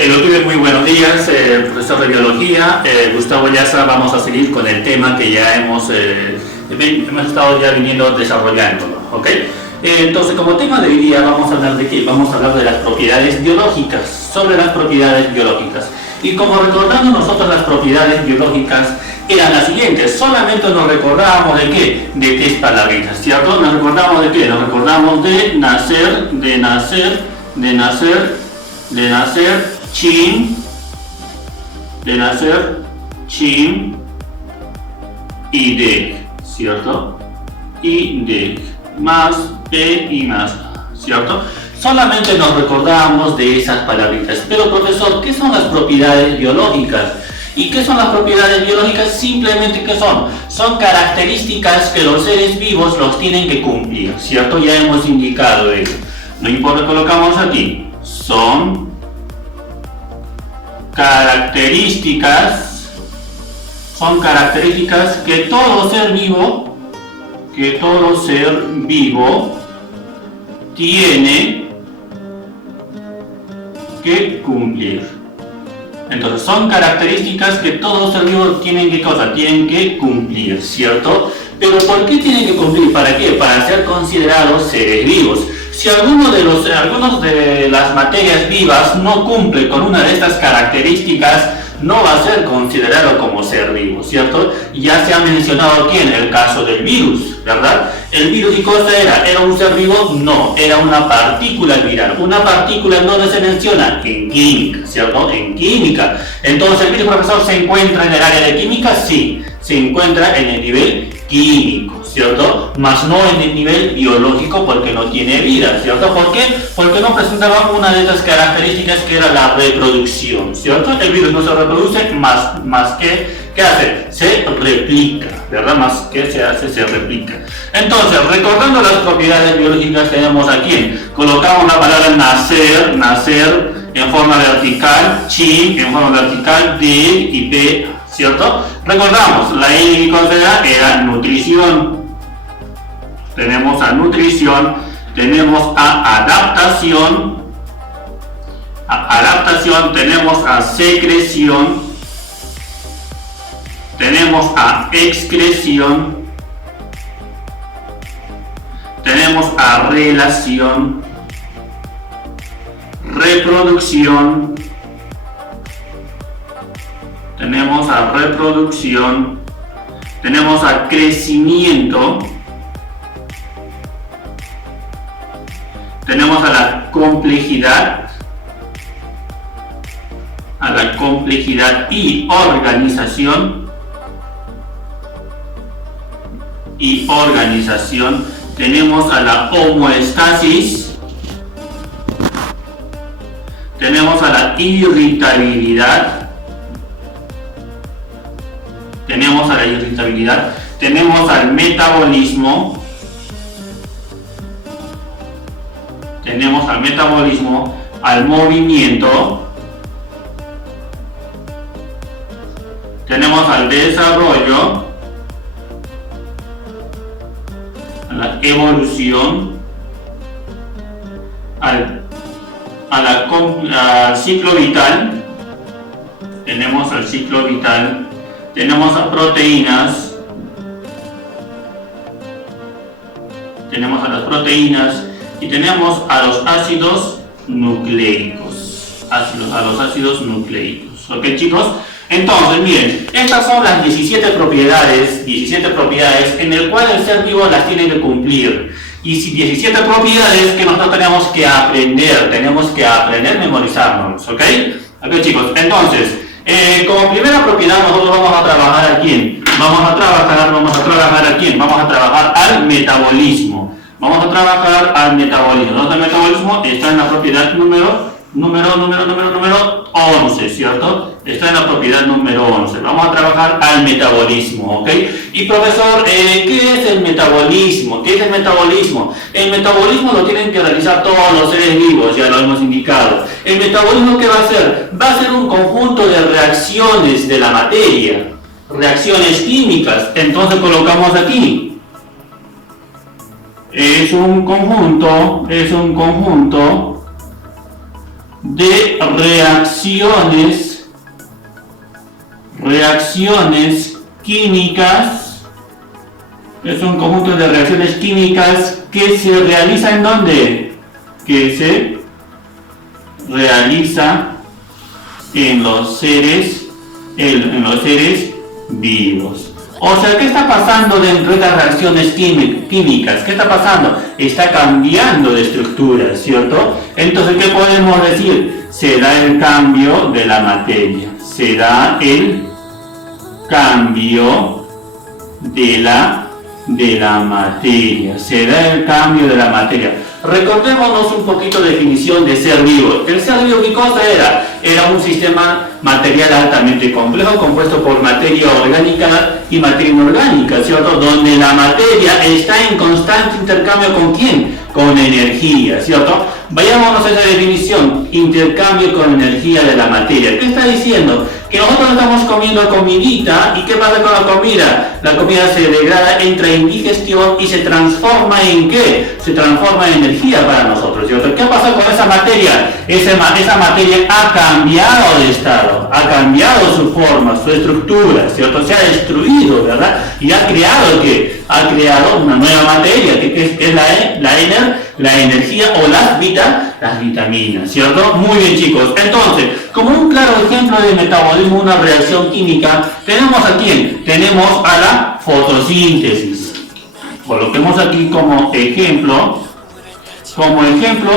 Tengo muy buenos días, profesor de biología. Gustavo Yaza, vamos a seguir con el tema que ya hemos estado ya viniendo desarrollando, ¿ok? Entonces, como tema de hoy día vamos a hablar de qué? Vamos a hablar de las propiedades biológicas, sobre las propiedades biológicas. Y como recordando nosotros las propiedades biológicas eran las siguientes, solamente nos recordábamos de qué, de tres palabritas, ¿cierto? Nos recordamos de qué, nos recordamos de nacer, chin y de, ¿cierto? Y de, más P y más A, ¿cierto? Solamente nos recordamos de esas palabritas. Pero profesor, ¿qué son las propiedades biológicas? ¿Y qué son las propiedades biológicas? Simplemente ¿qué son? Son características que los seres vivos los tienen que cumplir, ¿cierto? Ya hemos indicado ello. No importa, colocamos aquí. Son características que todo ser vivo tiene que cumplir. Entonces son características que todo ser vivo tienen que cumplir, ¿cierto? Pero ¿por qué tienen que cumplir? ¿Para qué? Para ser considerados seres vivos. Si algunos de las materias vivas no cumple con una de estas características, no va a ser considerado como ser vivo, ¿cierto? Ya se ha mencionado aquí en el caso del virus, ¿verdad? ¿El virus qué cosa era? ¿Era un ser vivo? No, era una partícula viral. Una partícula en donde se menciona en química, ¿cierto? En química. Entonces, ¿el virus, profesor, se encuentra en el área de química? Sí, se encuentra en el nivel químico, ¿cierto? Más no en el nivel biológico porque no tiene vida, ¿cierto? ¿Por qué? Porque no presentaba una de esas características que era la reproducción, ¿cierto? El virus no se reproduce más que, ¿qué hace? Se replica, ¿verdad? Más que se hace, se replica. Entonces, recordando las propiedades biológicas tenemos aquí, colocamos la palabra nacer en forma vertical, chin en forma vertical, de y p, ¿cierto? Recordamos, la I era nutrición. Tenemos a nutrición, tenemos a adaptación, tenemos a secreción, tenemos a excreción, tenemos a relación, reproducción, tenemos a reproducción, tenemos a crecimiento, tenemos a la complejidad y organización, tenemos a la homeostasis, tenemos a la irritabilidad, tenemos al metabolismo, al movimiento, tenemos al desarrollo, a la evolución, al ciclo vital, tenemos al ciclo vital, tenemos a proteínas, tenemos a las proteínas y tenemos a los ácidos nucleicos, ¿ok, chicos? Entonces, miren, estas son las 17 propiedades en el cual el ser vivo las tiene que cumplir. Y 17 propiedades que nosotros tenemos que aprender memorizarnos, ¿ok? Ok, chicos, entonces, como primera propiedad nosotros vamos a trabajar a quién? Vamos a trabajar al metabolismo. Entonces el metabolismo está en la propiedad número 11, ¿cierto? Está en la propiedad número 11. Vamos a trabajar al metabolismo, ¿ok? Y profesor, ¿qué es el metabolismo? El metabolismo lo tienen que realizar todos los seres vivos, ya lo hemos indicado. ¿El metabolismo qué va a ser? Va a ser un conjunto de reacciones de la materia, reacciones químicas. Entonces colocamos aquí. Es un conjunto de reacciones químicas. Es un conjunto de reacciones químicas que se realiza ¿en dónde? Que se realiza en los seres vivos. O sea, ¿qué está pasando dentro de estas reacciones químicas? ¿Qué está pasando? Está cambiando de estructura, ¿cierto? Entonces, ¿qué podemos decir? Se da el cambio de la materia. Se da el cambio de la materia. Se da el cambio de la materia. Recordémonos un poquito de definición de ser vivo. ¿El ser vivo qué cosa era? Era un sistema material altamente complejo compuesto por materia orgánica y materia inorgánica, ¿cierto? Donde la materia está en constante intercambio ¿con quién? Con energía, ¿cierto? Vayámonos a esa definición, intercambio con energía de la materia. ¿Qué está diciendo? Que nosotros estamos comiendo comidita, ¿y qué pasa con la comida? La comida se degrada, entra en digestión y se transforma ¿en qué? Se transforma en energía para nosotros, ¿cierto? ¿Qué pasa con esa materia? Esa materia ha cambiado de estado, ha cambiado su forma, su estructura, ¿cierto? Se ha destruido, ¿verdad? Y ha creado ¿qué? Ha creado una nueva materia, que es la energía o las vitaminas, ¿cierto? Muy bien, chicos. Entonces, como un claro ejemplo de metabolismo, una reacción química, tenemos a quién? Tenemos a la fotosíntesis. Coloquemos aquí como ejemplo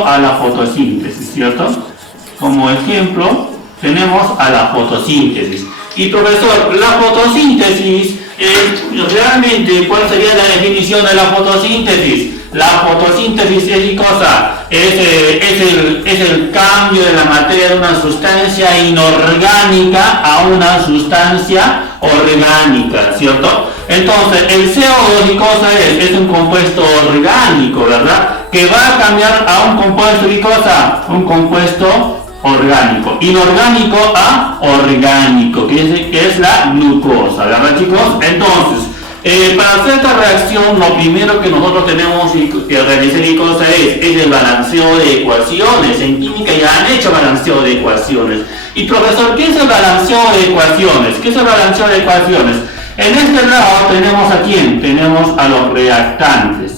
a la fotosíntesis, ¿cierto? Como ejemplo tenemos a la fotosíntesis. Y profesor, la fotosíntesis, realmente, ¿cuál sería la definición de la fotosíntesis? La fotosíntesis es ¿qué cosa? Es el cambio de la materia de una sustancia inorgánica a una sustancia orgánica, ¿cierto? Entonces, el CO2 ¿qué cosa es? Es un compuesto orgánico, ¿verdad? Que va a cambiar a un compuesto ¿qué cosa? Un compuesto orgánico, inorgánico a orgánico, que es la glucosa, ¿verdad, chicos? Entonces, para hacer esta reacción, lo primero que nosotros tenemos que realizar ¿qué cosa es? Es el balanceo de ecuaciones. En química ya han hecho balanceo de ecuaciones. Y profesor, ¿qué es el balanceo de ecuaciones? ¿Qué es el balanceo de ecuaciones? En este lado tenemos a quién? Tenemos a los reactantes.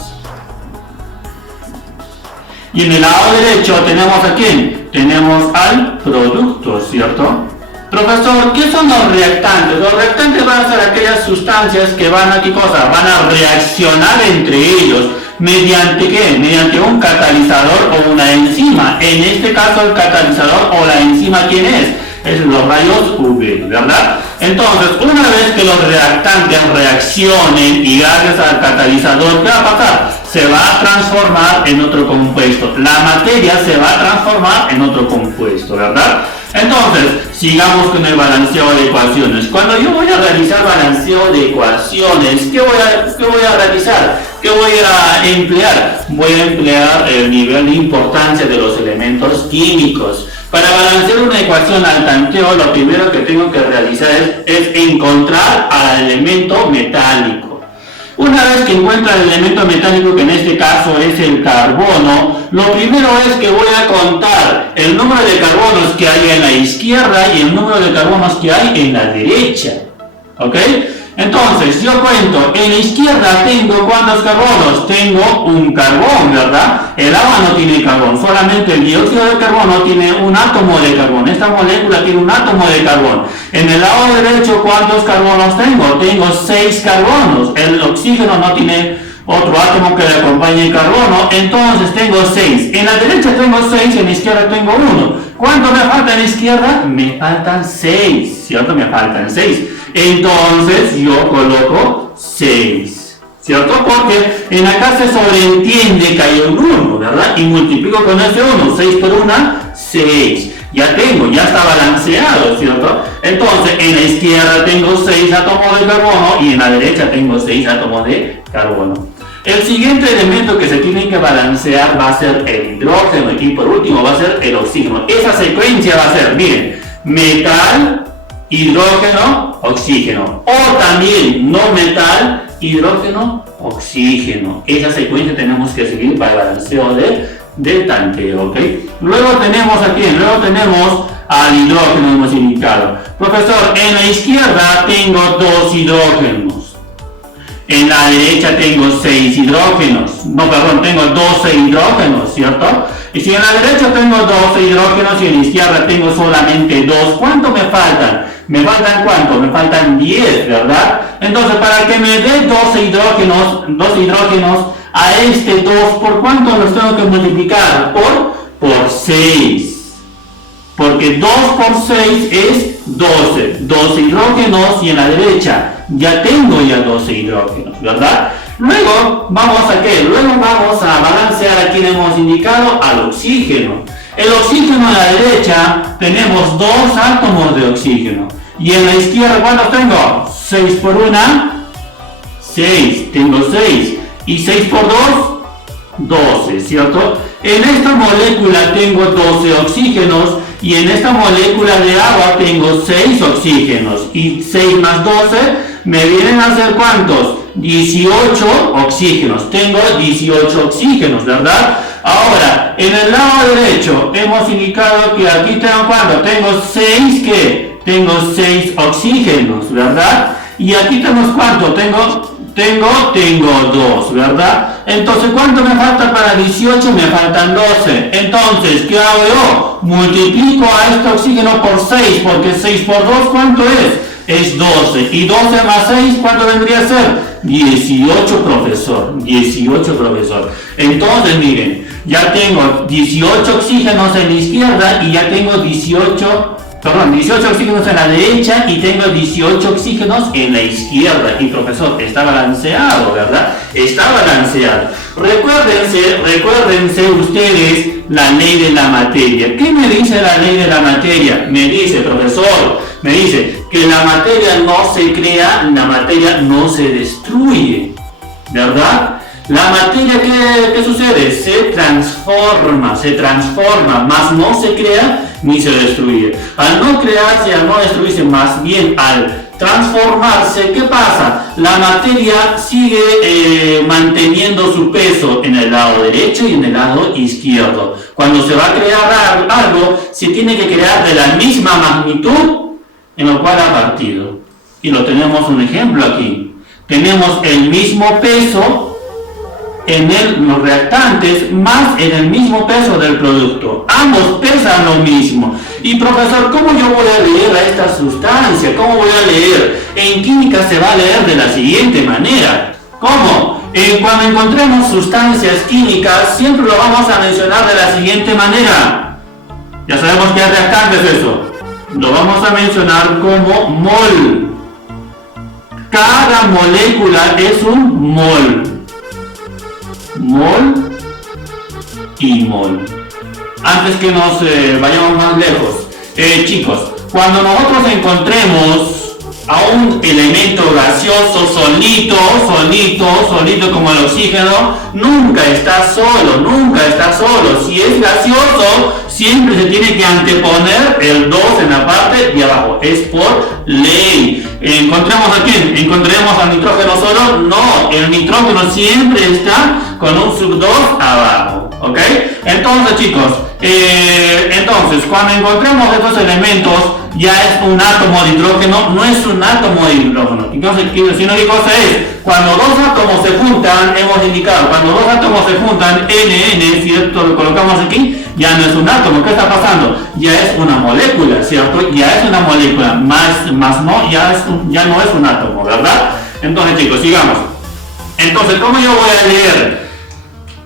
Y en el lado derecho tenemos a quién? Tenemos al producto, ¿cierto? Profesor, ¿qué son los reactantes? Los reactantes van a ser aquellas sustancias que van a ¿qué cosa? Van a reaccionar entre ellos. ¿Mediante qué? Mediante un catalizador o una enzima. En este caso el catalizador o la enzima, ¿quién es? Es los rayos UV, ¿verdad? Entonces, una vez que los reactantes reaccionen y gracias al catalizador, ¿qué va a pasar? Se va a transformar en otro compuesto. La materia se va a transformar en otro compuesto, ¿verdad? Entonces, sigamos con el balanceo de ecuaciones. Cuando yo voy a realizar balanceo de ecuaciones, ¿qué voy a realizar? ¿Qué voy a emplear? Voy a emplear el nivel de importancia de los elementos químicos. Para balancear una ecuación al tanteo, lo primero que tengo que realizar es encontrar al elemento metálico. Una vez que encuentra el elemento metálico, que en este caso es el carbono, lo primero es que voy a contar el número de carbonos que hay en la izquierda y el número de carbonos que hay en la derecha. ¿Ok? Entonces, yo cuento, en la izquierda tengo ¿cuántos carbonos? Tengo un carbón, ¿verdad? El agua no tiene carbón, solamente el dióxido de carbono tiene un átomo de carbón. Esta molécula tiene un átomo de carbón. En el lado derecho, ¿cuántos carbonos tengo? Tengo 6 carbonos. El oxígeno no tiene otro átomo que le acompañe el carbono, entonces tengo 6. En la derecha tengo 6, en la izquierda tengo 1. ¿Cuánto me falta en la izquierda? Me faltan 6, ¿cierto? Me faltan 6. Entonces yo coloco 6, ¿cierto? Porque en acá se sobreentiende que hay un 1, ¿verdad? Y multiplico con ese 1, 6 por 1, 6. Ya está balanceado, ¿cierto? Entonces en la izquierda tengo 6 átomos de carbono y en la derecha tengo 6 átomos de carbono. El siguiente elemento que se tiene que balancear va a ser el hidrógeno y por último va a ser el oxígeno. Esa secuencia va a ser, miren, metal, hidrógeno, oxígeno. O también no metal, hidrógeno, oxígeno. Esa secuencia tenemos que seguir para el balanceo de del tanteo, ¿ok? Luego tenemos aquí, al hidrógeno hemos indicado. Profesor, en la izquierda tengo 2 hidrógenos. En la derecha tengo 6 hidrógenos. No, perdón, tengo 12 hidrógenos, ¿cierto? Y si en la derecha tengo 12 hidrógenos y en la izquierda tengo solamente 2, ¿cuánto me faltan? ¿Me faltan cuánto? Me faltan 10, ¿verdad? Entonces, para que me dé 12 hidrógenos a este 2, ¿por cuánto los tengo que multiplicar? Por 6. Porque 2 por 6 es 12. 12 hidrógenos y en la derecha ya tengo 12 hidrógenos, ¿verdad? Luego vamos a ¿qué? Luego vamos a balancear, aquí le hemos indicado al oxígeno. El oxígeno en la derecha tenemos 2 átomos de oxígeno. Y en la izquierda, ¿cuántos tengo? 6 por 1, 6. Tengo 6. Y 6 por 2, 12, ¿cierto? En esta molécula tengo 12 oxígenos y en esta molécula de agua tengo 6 oxígenos. Y 6 más 12 me vienen a ser ¿cuántos? 18 oxígenos. Tengo 18 oxígenos, ¿verdad? Ahora, en el lado derecho hemos indicado que aquí tengo ¿cuánto? Tengo 6, ¿qué? Tengo 6 oxígenos, ¿verdad? Y aquí tenemos ¿cuánto? Tengo 2, ¿verdad? Entonces, ¿cuánto me falta para 18? Me faltan 12. Entonces, ¿qué hago yo? Multiplico a este oxígeno por 6, porque 6 por 2, ¿cuánto es? Es 12. Y 12 más 6, ¿cuánto vendría a ser? 18, profesor. 18, profesor. Entonces, miren, ya tengo 18 oxígenos en la izquierda y ya tengo 18 oxígenos en la derecha y tengo 18 oxígenos en la izquierda. Y profesor, está balanceado, ¿verdad? Está balanceado. Recuérdense ustedes la ley de la materia. ¿Qué me dice la ley de la materia? Me dice, profesor, que la materia no se crea, la materia no se destruye, ¿verdad? La materia, ¿qué sucede? Se transforma, más no se crea ni se destruye. Al no crearse, al no destruirse, más bien al transformarse, ¿qué pasa? La materia sigue manteniendo su peso en el lado derecho y en el lado izquierdo. Cuando se va a crear algo, se tiene que crear de la misma magnitud en lo cual ha partido. Y lo tenemos un ejemplo aquí. Tenemos el mismo peso en los reactantes más en el mismo peso del producto. Ambos pesan lo mismo. Y profesor, ¿cómo yo voy a leer a esta sustancia? ¿Cómo voy a leer? En química se va a leer de la siguiente manera. ¿Cómo? Cuando encontremos sustancias químicas, siempre lo vamos a mencionar de la siguiente manera. Ya sabemos que hay reactantes eso. Lo vamos a mencionar como mol. Cada molécula es un mol. Mol y mol. Antes que nos vayamos más lejos, chicos, cuando nosotros encontremos a un elemento gaseoso solito como el oxígeno, nunca está solo. Si es gaseoso, siempre se tiene que anteponer el 2 en la parte de abajo. Es por ley. ¿Encontramos a quién? ¿Encontraremos al nitrógeno solo? No, el nitrógeno siempre está con un sub 2 abajo. ¿Ok? Entonces, chicos, cuando encontremos estos elementos, ya es un átomo de hidrógeno, no es un átomo de hidrógeno. Entonces, si no, ¿qué cosa es? Cuando dos átomos se juntan, hemos indicado, cuando dos átomos se juntan, NN, ¿cierto? Lo colocamos aquí, ya no es un átomo. ¿Qué está pasando? Ya es una molécula, ¿cierto? Ya es una molécula, más no, ya no es un átomo, ¿verdad? Entonces, chicos, sigamos. Entonces, ¿cómo yo voy a leer?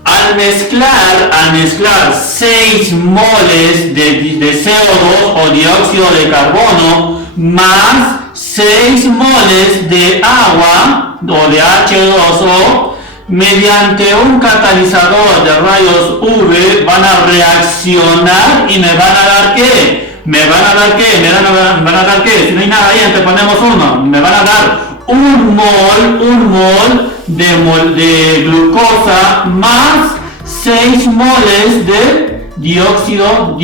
Al mezclar 6 moles de CO2 o dióxido de carbono más 6 moles de agua o de H2O, mediante un catalizador de rayos UV van a reaccionar y me van a dar ¿qué? ¿Me van a dar qué? Si no hay nada ahí, entonces ponemos uno. Me van a dar un mol de glucosa más 6 moles de dióxido,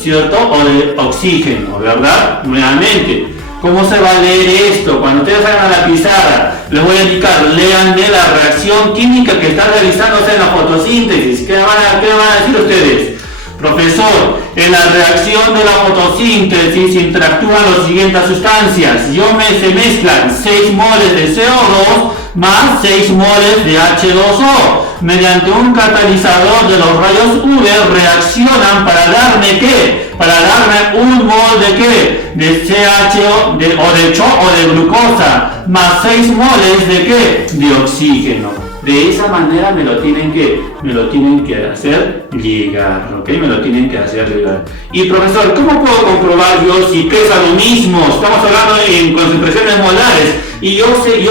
¿cierto? O de oxígeno, ¿verdad? Nuevamente, ¿cómo se va a leer esto? Cuando ustedes hagan la pizarra, les voy a indicar, lean de la reacción química que está realizándose en la fotosíntesis. ¿Qué van a Profesor, en la reacción de la fotosíntesis interactúan las siguientes sustancias. Se mezclan 6 moles de CO2 más 6 moles de H2O. Mediante un catalizador de los rayos UV reaccionan para darme ¿qué? Para darme un mol de ¿qué? De CHO, o de CHO o de glucosa, más 6 moles de ¿qué? De oxígeno. De esa manera me lo tienen que hacer llegar, ¿ok? Me lo tienen que hacer llegar. Y profesor, ¿cómo puedo comprobar yo si pesa lo mismo? Estamos hablando en concentraciones molares. Y yo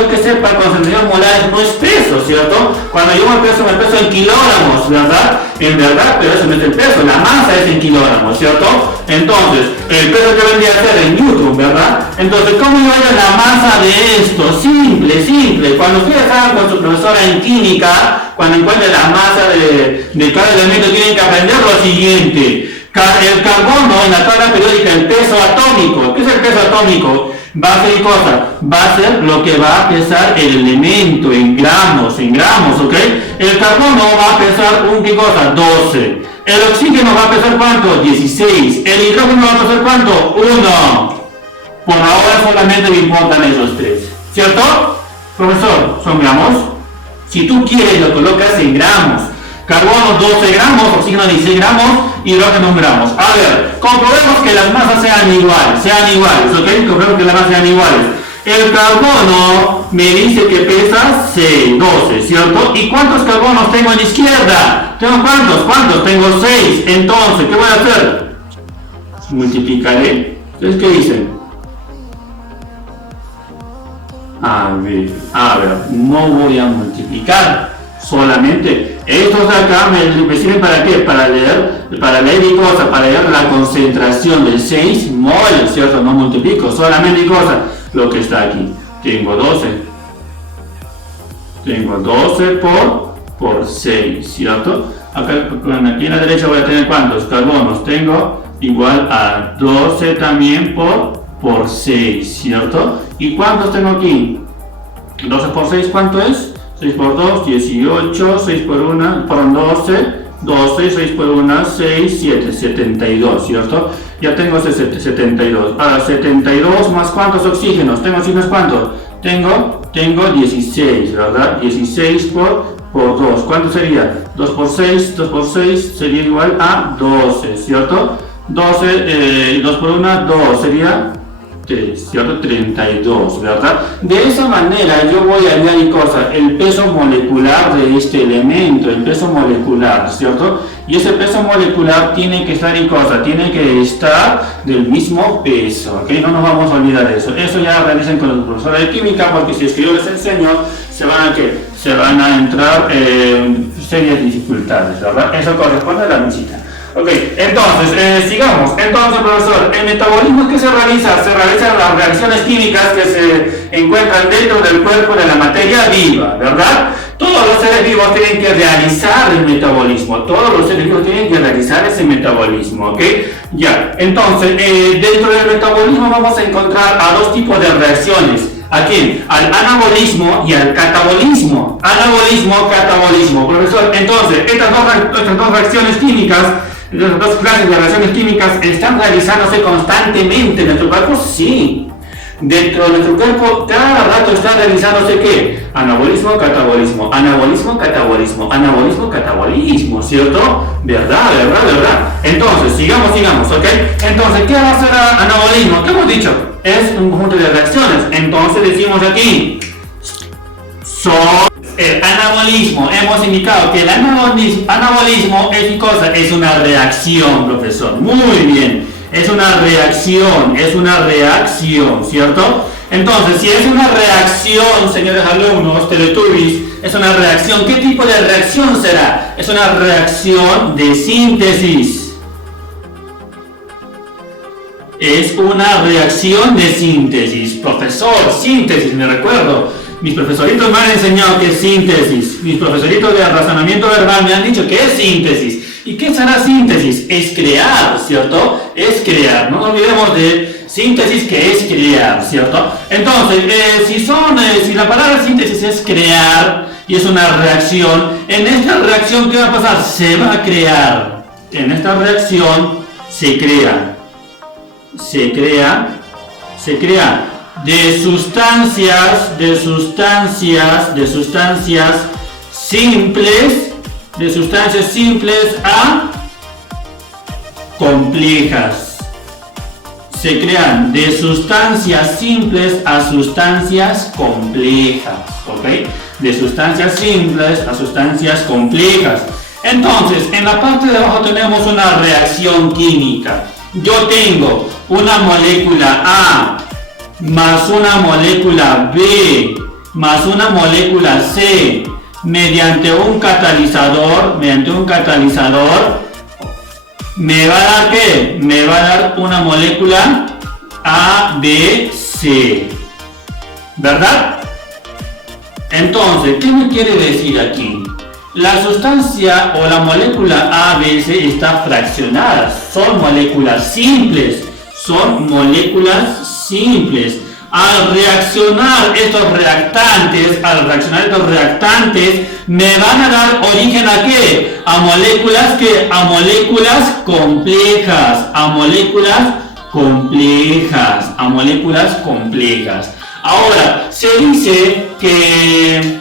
que sepa, concentraciones molares no es peso, ¿cierto? Cuando yo me peso en kilogramos, ¿verdad? En verdad, pero eso no es el peso, la masa es en kilogramos, ¿cierto? Entonces, el peso que vendría a ser en newton, ¿verdad? Entonces, ¿cómo yo hallo la masa de esto? Simple. Cuando ustedes hagan con su profesora en química, cuando encuentren la masa de cada elemento, tienen que aprender lo siguiente. El carbono en la tabla periódica, el peso atómico. ¿Qué es el peso atómico? Va a ser lo que va a pesar el elemento en gramos, ¿ok? El carbono va a pesar ¿qué cosa? 12. El oxígeno va a pesar ¿cuánto? 16. El hidrógeno va a pesar ¿cuánto? 1. Por ahora solamente me importan esos 3. ¿Cierto? Profesor, ¿son gramos? Si tú quieres lo colocas en gramos. Carbono 12 gramos, oxígeno 16 gramos, hidrógeno 1 gramos. A ver, comprobemos que las masas sean iguales, ¿ok? Comprobemos que las masas sean iguales. El carbono me dice que pesa 12, ¿cierto? ¿Y cuántos carbonos tengo en la izquierda? ¿Tengo cuántos? Tengo 6. Entonces, ¿qué voy a hacer? Multiplicaré. ¿Ustedes qué dicen? A ver, no voy a multiplicar. Solamente estos de acá me sirven para qué? Para leer la concentración de 6 moles, ¿cierto? No multiplico, solamente lo que está aquí. Tengo 12 por 6, ¿cierto? Aquí en la derecha voy a tener ¿cuántos? Carbonos. Tengo igual a 12 también por 6, ¿cierto? ¿Y cuántos tengo aquí? 12 por 6, ¿cuánto es? 6 por 2, 18, 6 por 1, por 12, 6 por 1, 6, 7, 72, ¿cierto? Ya tengo 72. Ahora, 72 más ¿cuántos oxígenos? ¿Tengo oxígenos cuántos? Tengo 16, ¿verdad? 16 por 2. ¿Cuánto sería? 2 por 6 sería igual a 12, ¿cierto? 12, 2 por 1, 2, sería 3, ¿cierto? 32, ¿verdad? De esa manera yo voy a añadir el peso molecular de este elemento, el peso molecular, ¿cierto? Y ese peso molecular tiene que estar tiene que estar del mismo peso, ¿ok? No nos vamos a olvidar de eso. Eso ya realicen con los profesores de química, porque si es que yo les enseño, se van a entrar serias dificultades, ¿verdad? Eso corresponde a la visita. Ok, entonces, sigamos. Entonces, profesor, el metabolismo que se realizan las reacciones químicas que se encuentran dentro del cuerpo de la materia viva, ¿verdad? Todos los seres vivos tienen que realizar el metabolismo, ese metabolismo, ¿ok? Ya, entonces, dentro del metabolismo vamos a encontrar a dos tipos de reacciones. ¿A quién? Al anabolismo y al catabolismo. Anabolismo, catabolismo. Profesor, entonces, estas dos reacciones químicas, las dos clases de reacciones químicas, ¿están realizándose constantemente en nuestro cuerpo? Sí. Dentro de nuestro cuerpo, cada rato está realizándose ¿qué? Anabolismo, catabolismo, anabolismo, catabolismo, anabolismo, catabolismo, ¿cierto? ¿Verdad? Entonces, sigamos, ¿ok? Entonces, ¿qué va a ser anabolismo? ¿Qué hemos dicho? Es un conjunto de reacciones. Entonces decimos aquí, el anabolismo. Hemos indicado que el anabolismo es una reacción, profesor. Muy bien. Es una reacción, ¿cierto? Entonces, si es una reacción, señores alumnos, Teletubbies, es una reacción, ¿qué tipo de reacción será? Es una reacción de síntesis. Es una reacción de síntesis. Profesor, síntesis, me recuerdo. Mis profesoritos me han enseñado que es síntesis. Mis profesoritos de razonamiento verbal me han dicho que es síntesis. ¿Y qué será síntesis? Es crear, ¿cierto? Es crear. No nos olvidemos de síntesis, que es crear, ¿cierto? Entonces, si la palabra síntesis es crear y es una reacción, en esta reacción, ¿qué va a pasar? Se va a crear en esta reacción se crea de sustancias simples a complejas. Se crean de sustancias simples a sustancias complejas, ¿ok? De sustancias simples a sustancias complejas. Entonces, en la parte de abajo tenemos una reacción química. Yo tengo una molécula A más una molécula B más una molécula C mediante un catalizador, me va a dar ¿qué? Me va a dar una molécula ABC, ¿verdad? Entonces, ¿qué me quiere decir aquí? La sustancia o la molécula ABC está fraccionada, son moléculas simples. Al reaccionar estos reactantes, me van a dar origen ¿a qué? A moléculas complejas. Ahora, se dice que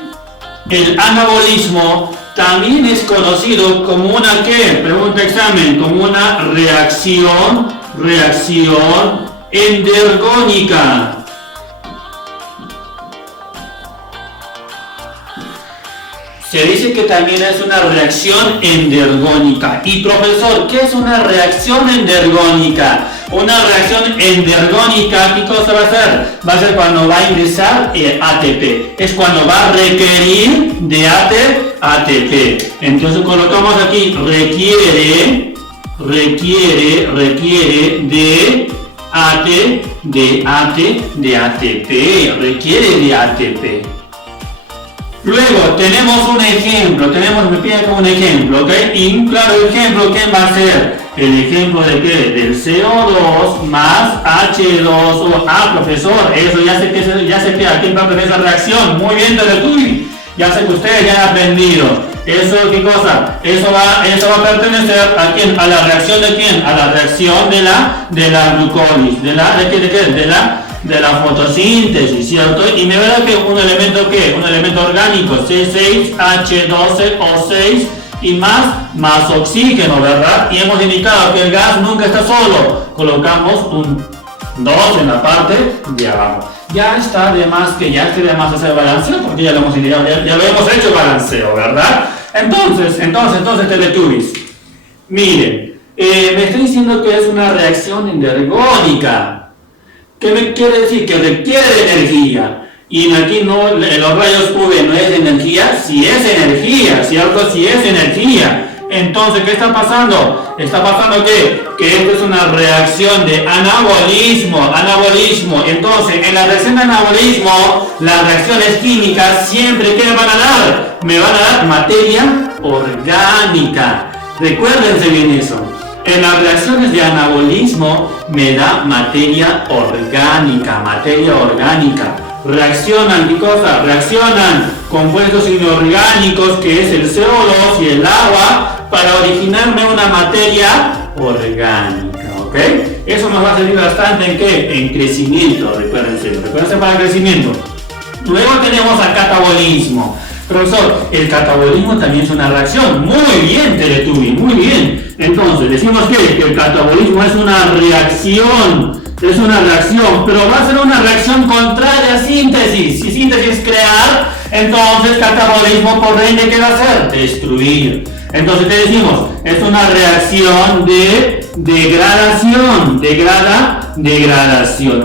el anabolismo también es conocido como una ¿qué? Pregunta examen, como una reacción endergónica. Se dice que también es una reacción endergónica. Y profesor, ¿qué es una reacción endergónica? Una reacción endergónica, ¿qué cosa va a ser? Va a ser cuando va a ingresar ATP. Es cuando va a requerir de ATP. Entonces colocamos aquí, requiere de ATP. Luego tenemos un ejemplo, me pide como un ejemplo, ¿ok? Y un claro ejemplo, ¿qué va a ser? El ejemplo de ¿qué? Del CO2 más H2O. Ah, profesor, eso ya sé que aquí va a tener esa reacción. Muy bien, Teletubby. Ya sé que ustedes ya han aprendido. ¿Eso qué cosa? Eso va a pertenecer a quién, a la reacción de quién, a la reacción de la glucólisis, de la fotosíntesis, ¿cierto? Y me verá que un elemento ¿qué? Un elemento orgánico, C6H12O6 y más oxígeno, ¿verdad? Y hemos indicado que el gas nunca está solo. Colocamos un 2 en la parte de abajo. Ya está de más hacer balanceo, porque ya lo hemos indicado, ya lo hemos hecho balanceo, ¿verdad? Entonces, Teletubbies, miren, me está diciendo que es una reacción endergónica. ¿Qué me quiere decir? Que requiere de energía. Y aquí no, los rayos UV no es energía, si es energía, ¿cierto? Si es energía. Entonces, ¿qué está pasando? Está pasando que esto es una reacción de anabolismo. Entonces, en la reacción de anabolismo, las reacciones químicas siempre, ¿qué me van a dar? Me van a dar materia orgánica. Recuérdense bien eso. En las reacciones de anabolismo me da materia orgánica. Reaccionan, ¿qué cosa? Reaccionan compuestos inorgánicos, que es el CO2 y el agua, para originarme una materia orgánica, ¿ok? Eso nos va a servir bastante ¿en qué? En crecimiento, recuérdense para el crecimiento. Luego tenemos al catabolismo. Profesor, el catabolismo también es una reacción. Muy bien, Teletubby, muy bien. Entonces, decimos que el catabolismo es una reacción, pero va a ser una reacción contraria a síntesis. Si síntesis es crear, entonces catabolismo por ende, ¿qué va a hacer? Destruir. Entonces, ¿qué decimos? Es una reacción de degradación.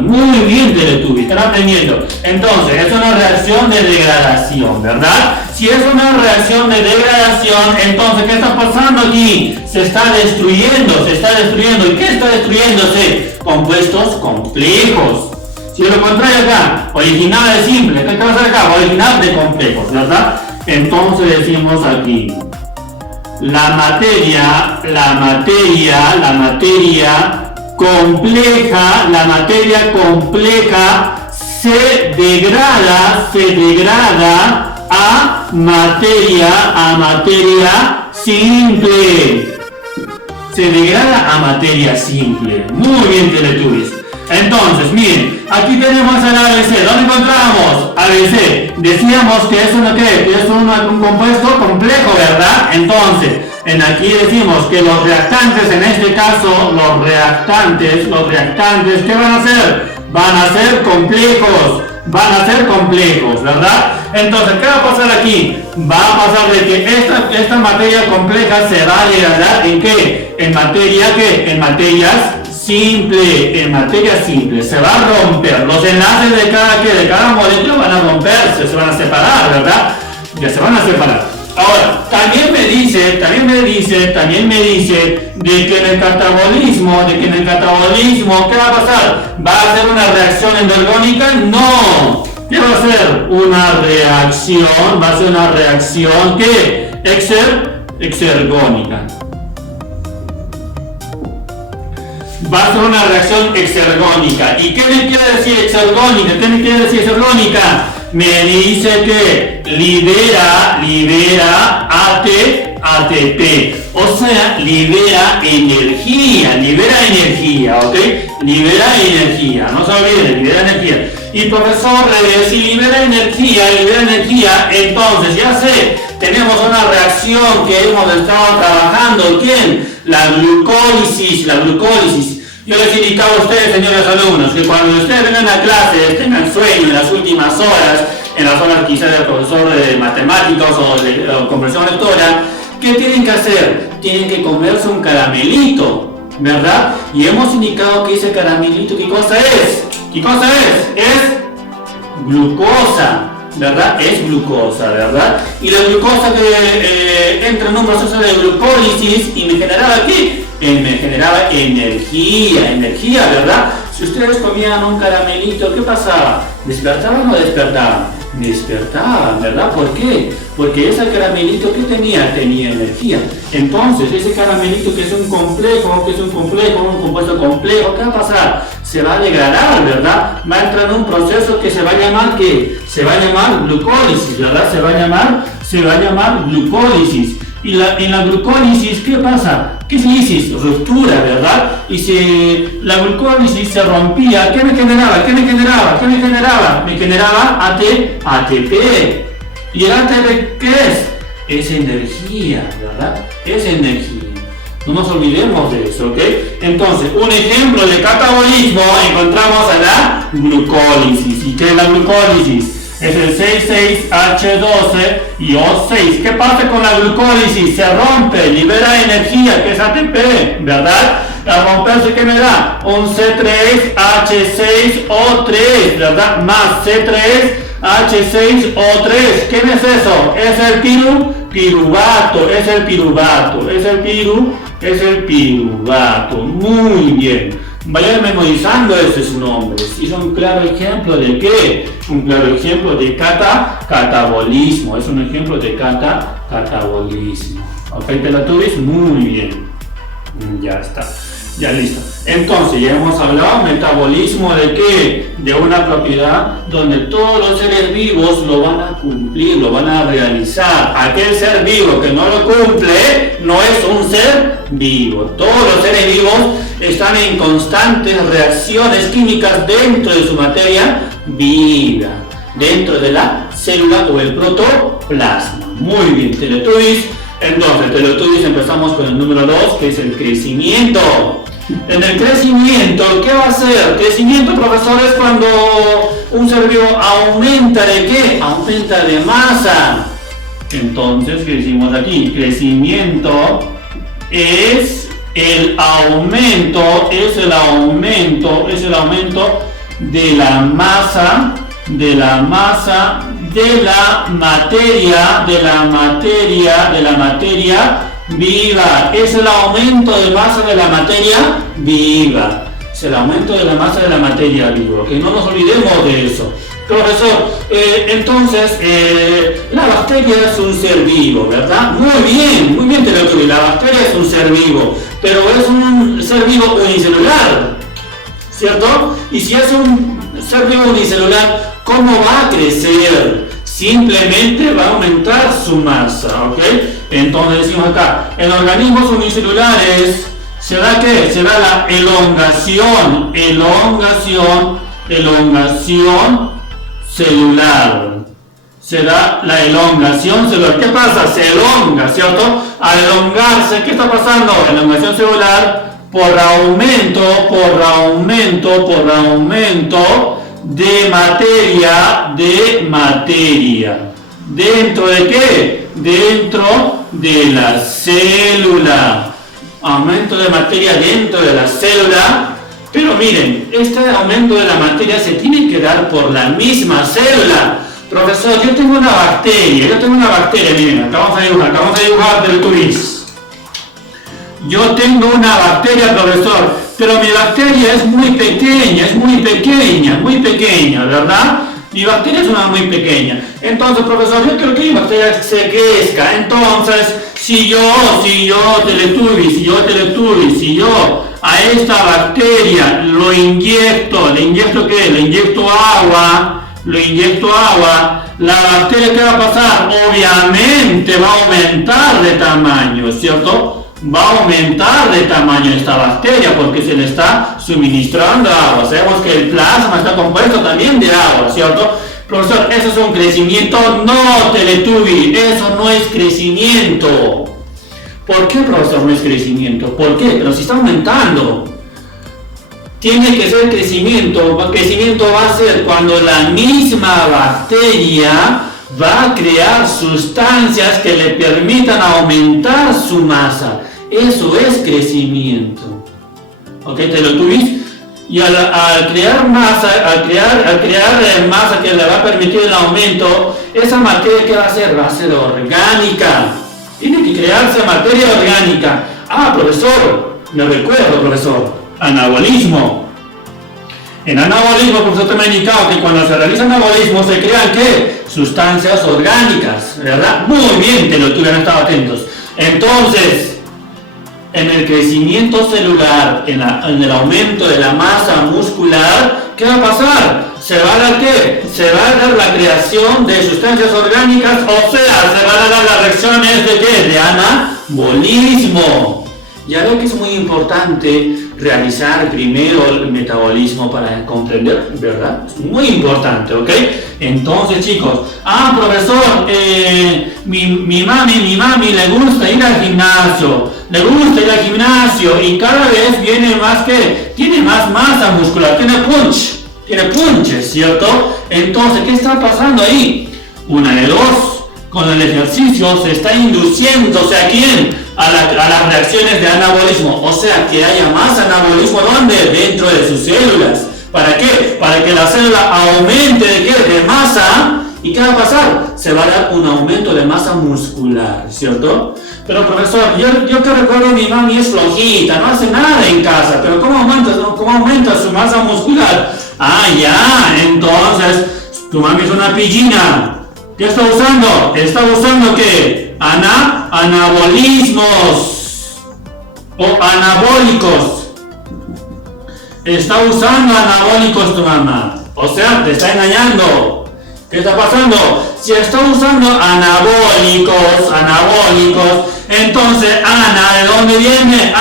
Muy bien, Teletubby, están aprendiendo. Entonces, es una reacción de degradación, ¿verdad? Si es una reacción de degradación, entonces, ¿qué está pasando aquí? Se está destruyendo. ¿Y qué está destruyéndose? Compuestos complejos. Si lo contrario acá, original de simple, ¿qué va a hacer acá? Original de complejos, ¿verdad? Entonces decimos aquí, la materia compleja se degrada a materia simple. se degrada a materia simple. Muy bien, Teletubbies. Entonces, miren, aquí tenemos el ABC. ¿Dónde encontramos? ABC. Decíamos que es un compuesto complejo, ¿verdad? Entonces, aquí decimos que los reactantes, en este caso, los reactantes, ¿qué van a hacer? Van a ser complejos, ¿verdad? Entonces, ¿qué va a pasar aquí? Va a pasar de que esta materia compleja se va a degradar ¿en qué? En materia simple, se va a romper. Los enlaces de cada molécula van a romperse, se van a separar, ¿verdad? Ya se van a separar. Ahora, también me dice de que en el catabolismo, ¿qué va a pasar? ¿Va a ser una reacción endoergónica? No. ¿Qué va a ser? Va a ser una reacción ¿qué? Exergónica. Va a ser una reacción exergónica. ¿Y qué me quiere decir exergónica? Me dice que libera ATP, o sea, libera energía, ¿ok? Libera energía, no se olviden, libera energía. Y profesor, si libera energía, entonces ya sé, tenemos una reacción que hemos estado trabajando. ¿Quién? La glucólisis. Yo les indicaba a ustedes, señores alumnos, que cuando ustedes vengan a clase, tengan sueño en las últimas horas, en las horas quizás del profesor de matemáticas o de comprensión lectora, ¿qué tienen que hacer? Tienen que comerse un caramelito, ¿verdad? Y hemos indicado que ese caramelito, ¿qué cosa es? Es glucosa, ¿verdad? Es glucosa, ¿verdad? Y la glucosa que entra en un proceso de glucólisis y me generaba ¿qué? Me generaba energía, ¿verdad? Si ustedes comían un caramelito, ¿qué pasaba? ¿Despertaban o no despertaban? Despertaban, ¿verdad? ¿Por qué? Porque ese caramelito que tenía energía. Entonces, ese caramelito que es un compuesto complejo, ¿qué va a pasar? Se va a degradar, ¿verdad? Va a entrar en un proceso que se va a llamar ¿qué? Se va a llamar glucólisis, ¿verdad? Se va a llamar glucólisis. Y en la glucólisis, ¿qué pasa? ¿Qué se dice? Ruptura, ¿verdad? Y si la glucólisis se rompía, ¿qué me generaba? Me generaba ATP. ¿Y el ATP qué es? Es energía, ¿verdad? Es energía. No nos olvidemos de eso, ¿ok? Entonces, un ejemplo de catabolismo encontramos a la glucólisis. ¿Y qué es la glucólisis? Es el 6,6H12 y O6. ¿Qué pasa con la glucólisis? Se rompe, libera energía, que es ATP, ¿verdad? Al romperse, ¿qué me da? Un C3H6O3, ¿verdad? Más C3H6O3. ¿Qué es eso? Es el piruvato. Muy bien. Vayan memorizando esos nombres. Y es un claro ejemplo de ¿qué? Un claro ejemplo de catabolismo. Es un ejemplo de catabolismo. ¿Ok, Teletubbies? Muy bien. Ya está. Ya listo. Entonces, ya hemos hablado metabolismo de ¿qué? De una propiedad donde todos los seres vivos lo van a cumplir, lo van a realizar. Aquel ser vivo que no lo cumple no es un ser vivo. Todos los seres vivos están en constantes reacciones químicas dentro de su materia viva, dentro de la célula o el protoplasma. Muy bien, Teletubbies. Entonces, Teletubbies, empezamos con el número 2, que es el crecimiento. En el crecimiento, ¿qué va a hacer? Crecimiento, profesor, es cuando un ser vivo aumenta ¿de qué? Aumenta de masa. Entonces, ¿qué decimos aquí? Crecimiento es el aumento de la masa de la materia viva. Es el aumento de masa de la materia viva. Es el aumento de la masa de la materia viva. Que no nos olvidemos de eso. Profesor, entonces la bacteria es un ser vivo, ¿verdad? Muy bien, Teletubbies. La bacteria es un ser vivo, pero es un ser vivo unicelular, ¿cierto? Y si es un ser vivo unicelular, ¿cómo va a crecer? Simplemente va a aumentar su masa, ¿ok? Entonces decimos acá, en organismos unicelulares ¿Será qué? Será la elongación celular. Será la elongación celular. ¿Qué pasa? Se elonga, ¿cierto? Al elongarse, ¿qué está pasando? Elongación celular por aumento de materia. ¿Dentro de qué? Dentro de la célula. Aumento de materia dentro de la célula. Pero miren, este aumento de la materia se tiene que dar por la misma célula. Profesor, yo tengo una bacteria, miren, acá vamos a dibujar del turis. Yo tengo una bacteria, profesor, pero mi bacteria es muy pequeña, ¿verdad? Mi bacteria es una muy pequeña. Entonces, profesor, yo quiero que mi bacteria se crezca. Entonces, si yo a esta bacteria le inyecto ¿qué? Le inyecto agua, la bacteria, ¿qué va a pasar? Obviamente va a aumentar de tamaño, ¿cierto? Va a aumentar de tamaño esta bacteria porque se le está suministrando agua. Sabemos que el plasma está compuesto también de agua, ¿cierto? Profesor, ¿eso es un crecimiento? No, Teletubby, eso no es crecimiento. ¿Por qué, profesor, no es crecimiento? ¿Por qué? Pero si está aumentando. Tiene que ser crecimiento. Crecimiento va a ser cuando la misma bacteria va a crear sustancias que le permitan aumentar su masa. Eso es crecimiento. ¿Ok? ¿Te lo tuviste? Y al crear masa, masa que le va a permitir el aumento, esa materia, ¿qué va a ser? Va a ser orgánica. Tiene que crearse materia orgánica. Ah, profesor, me recuerdo, profesor, anabolismo. En anabolismo, profesor, te me ha indicado que cuando se realiza anabolismo se crean, ¿qué? Sustancias orgánicas, ¿verdad? Muy bien, te lo hubieran estado atentos. Entonces, en el crecimiento celular, en el aumento de la masa muscular, ¿qué va a pasar? ¿Se va a dar qué? Se va a dar la creación de sustancias orgánicas, o sea, se van a dar las reacciones de ¿qué? De anabolismo. Ya veo que es muy importante realizar primero el metabolismo para comprender, ¿verdad? Es muy importante, ¿ok? Entonces, chicos, profesor, mi mami le gusta ir al gimnasio, y cada vez viene más que, tiene más masa muscular, tiene punch, ¿cierto? Entonces, ¿qué está pasando ahí? Una de dos, con el ejercicio se está induciéndose ¿a quién? A las reacciones de anabolismo, o sea, que haya más anabolismo, ¿dónde? Dentro de sus células. ¿Para qué? Para que la célula aumente ¿de qué? De masa. ¿Y qué va a pasar? Se va a dar un aumento de masa muscular, ¿cierto? Pero profesor, yo que recuerdo mi mami es flojita, no hace nada en casa, pero ¿cómo aumenta su masa muscular? Ah, ya, entonces, tu mami es una pillina. ¿Qué está usando? Está usando ¿qué? Anabolismos o anabólicos. Está usando anabólicos tu mamá. O sea, te está engañando. ¿Qué está pasando? Si está usando anabólicos, entonces Ana, ¿de dónde viene?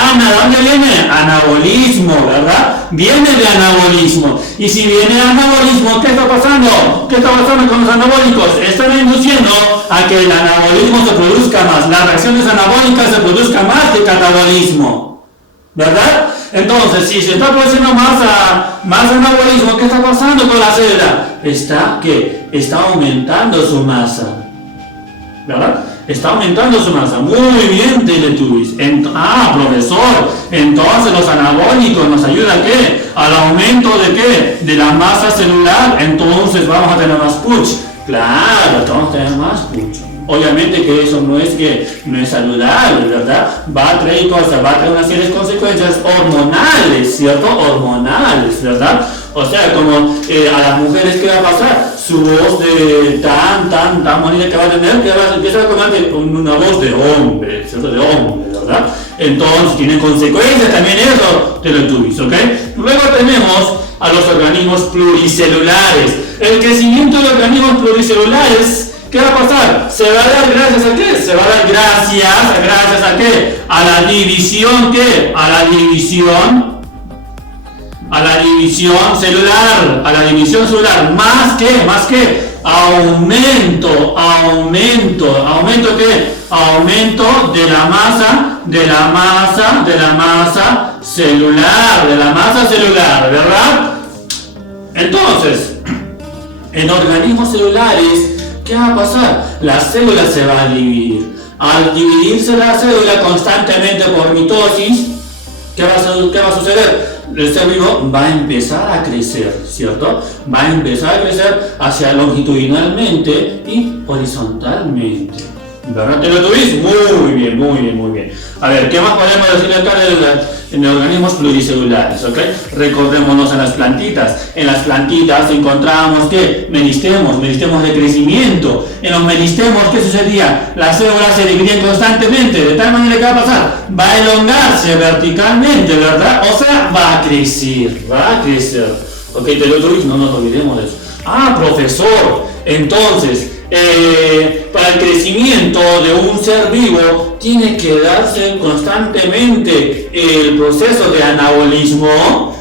Anabolismo, ¿verdad? Viene de anabolismo. Y si viene de anabolismo, ¿qué está pasando? ¿Qué está pasando con los anabólicos? Están induciendo a que el anabolismo se produzca más, las reacciones anabólicas se produzcan más que catabolismo, ¿verdad? Entonces, si se está produciendo más anabolismo, ¿qué está pasando con la célula? Está aumentando su masa, ¿verdad? Está aumentando su masa. Muy bien, Teletubbies. Profesor, entonces los anabólicos nos ayudan ¿a qué? Al aumento de ¿qué? De la masa celular. Entonces vamos a tener más punch. Claro, vamos a tener más punch. Obviamente que eso no es saludable, ¿verdad? Va a traer una serie de consecuencias hormonales, ¿cierto? Hormonales, ¿verdad? O sea, como a las mujeres, ¿qué va a pasar? Su voz de tan bonita que va a tener, que empieza a tomar una voz de hombre, ¿cierto? De hombre, ¿verdad? Entonces, tiene consecuencias también eso, Teletubbies, ¿ok? Luego tenemos a los organismos pluricelulares. El crecimiento de organismos pluricelulares ¿qué va a pasar? ¿Se va a dar gracias a qué? Se va a dar gracias a qué? A la división, ¿qué? A la división celular, más que aumento ¿qué? Aumento de la masa celular, ¿verdad? Entonces, en organismos celulares, ¿qué va a pasar? La célula se va a dividir. Al dividirse la célula constantemente por mitosis, ¿qué va a suceder? El ser vivo va a empezar a crecer, ¿cierto? Va a empezar a crecer hacia longitudinalmente y horizontalmente. ¿Verdad? ¿Te lo tuviste? Muy bien. A ver, ¿qué más podemos decir acá en organismos pluricelulares? ¿Ok? Recordémonos en las plantitas. En las plantitas encontramos ¿qué? Meristemos de crecimiento. En los meristemos, ¿qué sucedía? Las células se dividen constantemente, de tal manera que va a pasar, va a elongarse verticalmente, ¿verdad? O sea, va a crecer. ¿Ok? ¿Te lo tuviste? No nos olvidemos de eso. Ah, profesor, entonces, para el crecimiento de un ser vivo tiene que darse constantemente el proceso de anabolismo.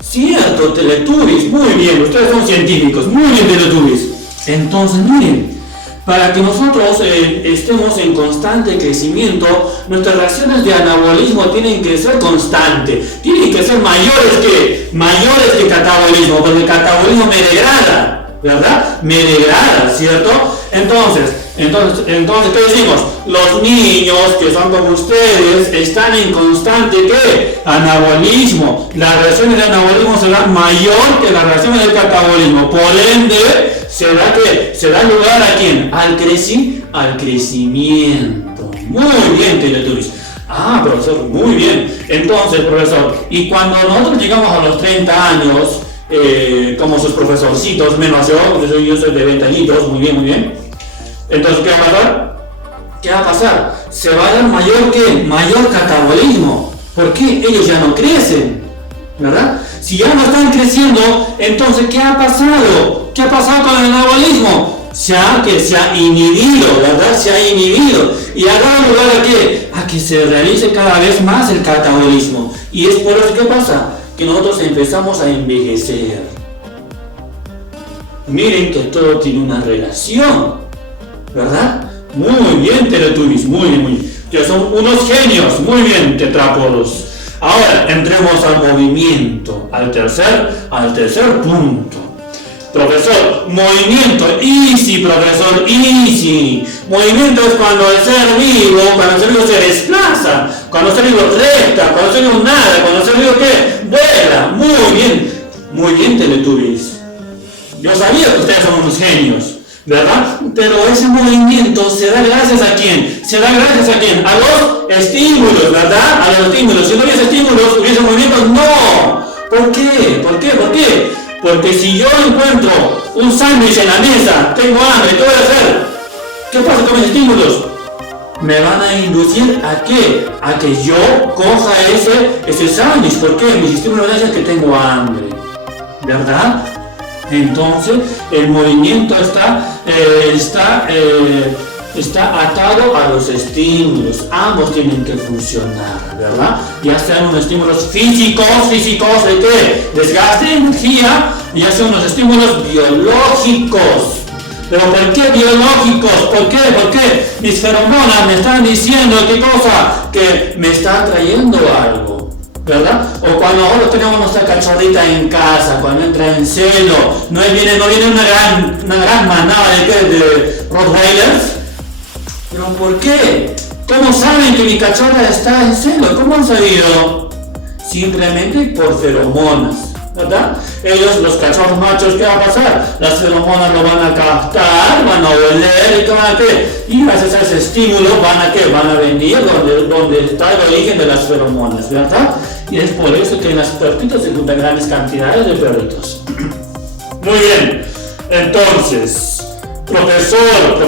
Cierto, Teletubbies, muy bien, ustedes son científicos, muy bien, Teletubbies. Entonces, miren, para que nosotros estemos en constante crecimiento, nuestras reacciones de anabolismo tienen que ser constantes, tienen que ser mayores que catabolismo, porque el catabolismo me degrada. ¿Verdad? Me degrada, ¿cierto? Entonces, ¿qué decimos? Los niños que son como ustedes están en constante ¿qué? Anabolismo. Las reacciones de anabolismo serán mayor que las reacciones del catabolismo. Por ende, ¿se da lugar a quién? Al crecimiento. Muy bien, Teletubbies. Ah, profesor, muy bien. Entonces, profesor, y cuando nosotros llegamos a los 30 años, como sus profesorcitos, menos yo soy de 20 añitos, muy bien. Entonces, ¿qué va a pasar? Se va a dar mayor catabolismo. ¿Por qué? Ellos ya no crecen, ¿verdad? Si ya no están creciendo, entonces, ¿qué ha pasado? ¿Qué ha pasado con el anabolismo? Se ha inhibido, ¿verdad? Se ha inhibido. ¿Y ha dado lugar a qué? A que se realice cada vez más el catabolismo. Y es por eso que pasa que nosotros empezamos a envejecer. Miren que todo tiene una relación, ¿verdad? Muy bien, Teletubbies, muy bien. Ya son unos genios, muy bien, tetrápodos. Ahora entremos al movimiento, al tercer punto. Profesor, movimiento, easy, profesor, easy. Movimiento es cuando el ser vivo se desplaza, cuando el ser vivo recta, cuando el ser vivo nada, cuando el ser vivo ¿qué? Vuela. Muy bien, Teletubbies. Yo sabía que ustedes son unos genios, ¿verdad? Pero ese movimiento se da gracias a quién? A los estímulos, ¿verdad? A los estímulos. Si no hubiese estímulos, hubiese movimiento, no. ¿Por qué? Porque si yo encuentro un sándwich en la mesa, tengo hambre, ¿qué voy a hacer? ¿Qué pasa con mis estímulos? Me van a inducir ¿a qué? A que yo coja ese sándwich. ¿Por qué? Mis estímulos me dicen que tengo hambre, ¿verdad? Entonces, el movimiento está atado a los estímulos. Ambos tienen que funcionar, ¿verdad? Ya sean unos estímulos físicos ¿de qué? Desgaste, energía, ya sean unos estímulos biológicos. ¿Pero por qué biológicos? ¿Por qué? Mis feromonas me están diciendo ¿qué cosa? Que me está trayendo algo, ¿verdad? O cuando ahora tenemos nuestra cachorrita en casa, cuando entra en celo, no viene una gran manada de Rottweilers. ¿Pero por qué? ¿Cómo saben que mi cachorra está en celo? ¿Cómo han sabido? Simplemente por feromonas, ¿verdad? Ellos, los cachorros machos, ¿qué va a pasar? Las feromonas lo van a captar, van a oler y ¿qué van a qué? Y gracias a ese estímulo van a venir donde está el origen de las feromonas, ¿verdad? Y es por eso que en las perritas se juntan grandes cantidades de perritos. Muy bien, entonces, profesor,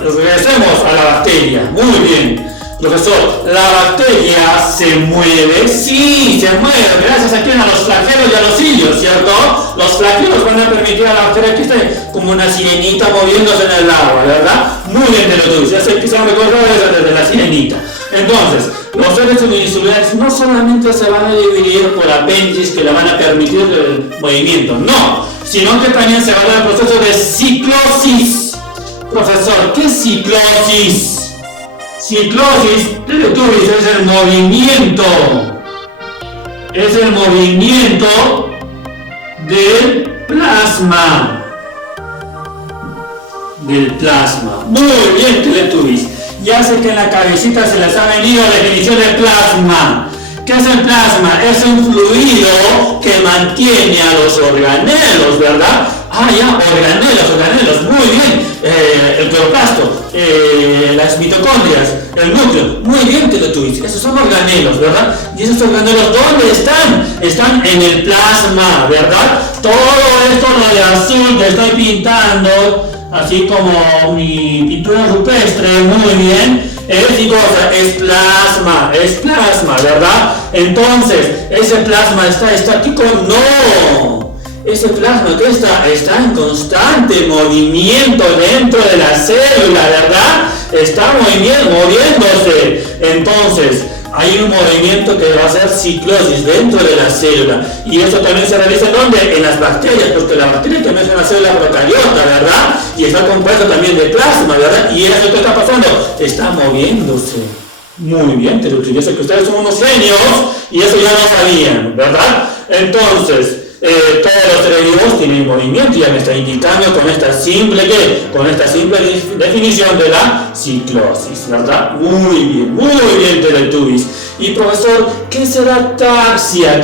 regresemos a la bacteria. Muy bien. Profesor, ¿la bacteria se mueve? Sí, se mueve, gracias a quién, a los flagelos y a los cilios, ¿cierto? Los flagelos van a permitir a la bacteria que esté como una sirenita moviéndose en el agua, ¿verdad? Muy bien, Teletubbies, ya se empiezan a recordar desde la sirenita. Entonces, los seres unicelulares no solamente se van a dividir por apéndices que le van a permitir el movimiento, no, sino que también se va a dar el proceso de ciclosis. Profesor, ¿qué es ciclosis? Ciclosis, Teletubbies, es el movimiento. Es el movimiento del plasma. Del plasma. Muy bien, Teletubbies. Ya sé que en la cabecita se les ha venido la definición de plasma. ¿Qué es el plasma? Es un fluido que mantiene a los organelos, ¿verdad? Ah, ya, organelos, muy bien. El cloroplasto, las mitocondrias, el núcleo, muy bien, Teletubbies. Esos son organelos, ¿verdad? Y esos organelos, ¿dónde están? Están en el plasma, ¿verdad? Todo esto, lo de azul que estoy pintando, así como mi pintura rupestre, muy bien. Es plasma, ¿verdad? Entonces, ¿ese plasma está estático? No. Ese plasma que está en constante movimiento dentro de la célula, ¿verdad? Está moviéndose. Entonces, hay un movimiento que va a ser ciclosis dentro de la célula. Y eso también se realiza ¿en dónde? En las bacterias, porque la bacteria también es una célula procariota, ¿verdad? Y está compuesta también de plasma, ¿verdad? Y eso que está pasando, está moviéndose. Muy bien, Teletubbies, yo sé que ustedes son unos genios y eso ya lo sabían, ¿verdad? Entonces, todos los seres vivos tienen movimiento, ya me está indicando con esta simple definición de la ciclosis, ¿verdad? Muy bien, Teletubbies. Y profesor, ¿qué será taxia?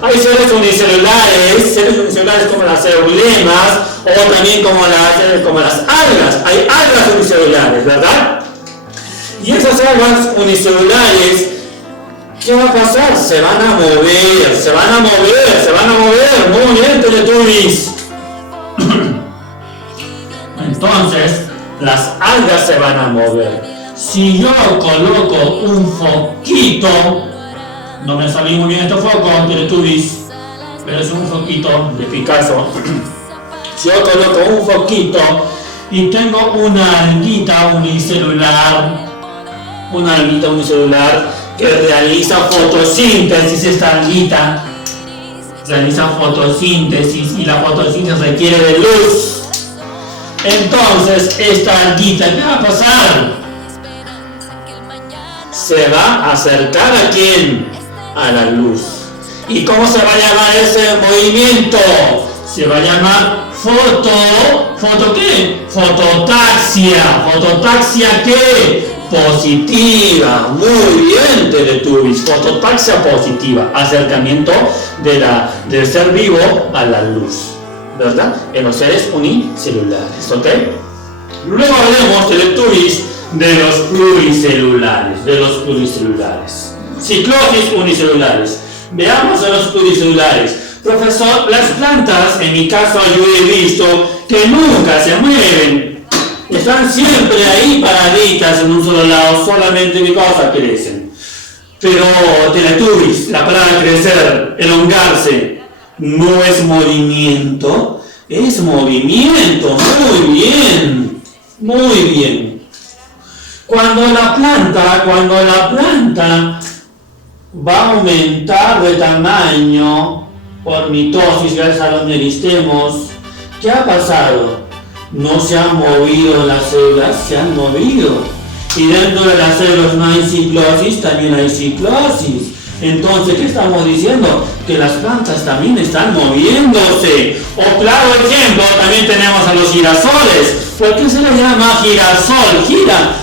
Hay seres unicelulares como las eulemas o también como las algas. Hay algas unicelulares, ¿verdad? Y esas algas unicelulares, ¿qué va a pasar? Se van a mover, muy bien, Teletubbies. Entonces, las algas se van a mover. Si yo coloco un foquito, no me salió muy bien este foco, Teletubbies, pero es un foquito de Picasso. Si yo coloco un foquito y tengo una alguita unicelular que realiza fotosíntesis, esta alguita realiza fotosíntesis y la fotosíntesis requiere de luz. Entonces, esta alguita, ¿qué va a pasar? Se va a acercar ¿a quién? A la luz. ¿Y cómo se va a llamar ese movimiento? Se va a llamar ¿foto qué? Fototaxia. ¿Fototaxia qué? Positiva. Muy bien, Teletubbies. Fototaxia positiva. Acercamiento del ser vivo a la luz, ¿verdad? En los seres unicelulares, ¿ok? Luego hablemos, Teletubbies, de los pluricelulares. Ciclosis unicelulares. Veamos a los pluricelulares. Profesor, las plantas, en mi caso yo he visto que nunca se mueven. Están siempre ahí paraditas en un solo lado, solamente ¿qué cosa crecen? Pero Teletubbies, la palabra crecer, elongarse, no es movimiento, es movimiento. Muy bien. Cuando la planta va a aumentar de tamaño por mitosis, gracias a los meristemos, ¿qué ha pasado? No se han movido las células, se han movido. Y dentro de las células no hay ciclosis, también hay ciclosis. Entonces, ¿qué estamos diciendo? Que las plantas también están moviéndose. O claro ejemplo, también tenemos a los girasoles. ¿Por qué se le llama girasol? Gira